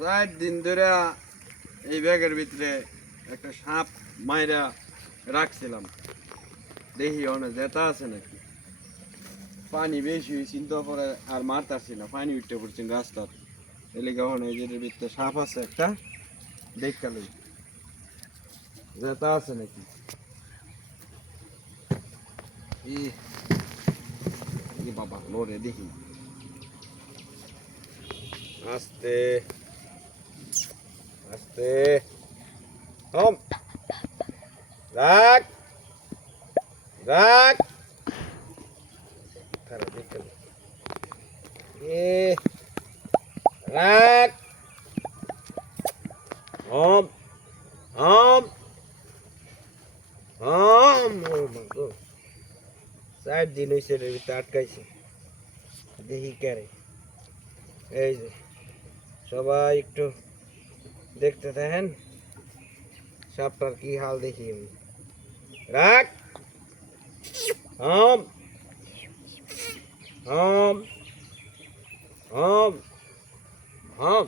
4 দিন ধরে এই ব্যাগের ভিতরে একটা সাপ মাইরা রাখছিলাম, দেখি অনেক জেতা আছে নাকি। পানি বেশি চিন্তা করে আর মারতাছি না, পানি উঠতে পড়ছি রাস্তার এলাকা। এই যে ভিতরে সাপ আছে একটা, দেখা লই জেতা আছে নাকি। বাবা লড়ে দেখি, আস্তে আস্তে হম রাখ রাখ রাখ হম হম হম। 4 দিন হয়েছে আটকাইছে, দেখি কেরে। এই যে সবাই একটু দেখতে থাকেন সাপটার কি হাল, দেখি আমি। রাখ হম হম হম হম।